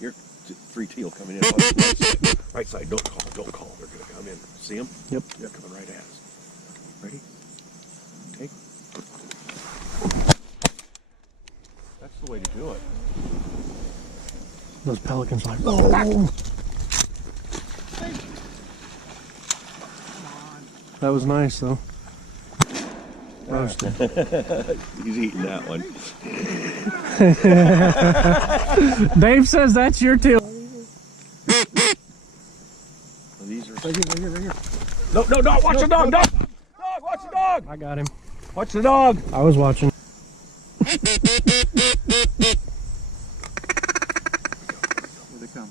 Here, 3 teal coming in. Right side. Don't call. Don't call. They're going to come in. See them? Yep. They're coming right at us. Ready? Take. That's the way to do it. Those pelicans like, oh! That was nice though. Roasted. He's eating that one. Dave says that's your teal. These are Right here. no, watch the dog, dog, watch the dog. I got him. Watch the dog. I was watching. Here they come.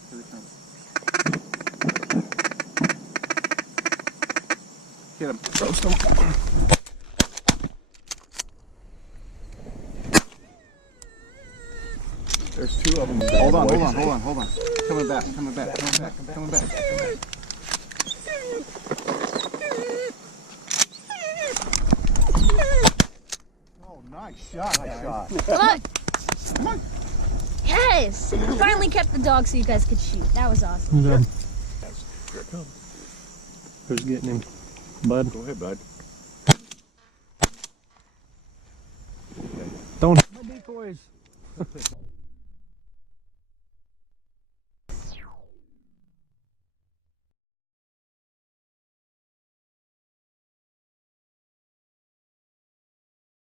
Get him. Roast them. There's 2 of them. Hold on. Coming back. Oh, nice shot. Look! Yes! Finally kept the dog so you guys could shoot. That was awesome. Good. Here it comes. Who's getting him? Bud. Go ahead, bud. Don't hit my decoys.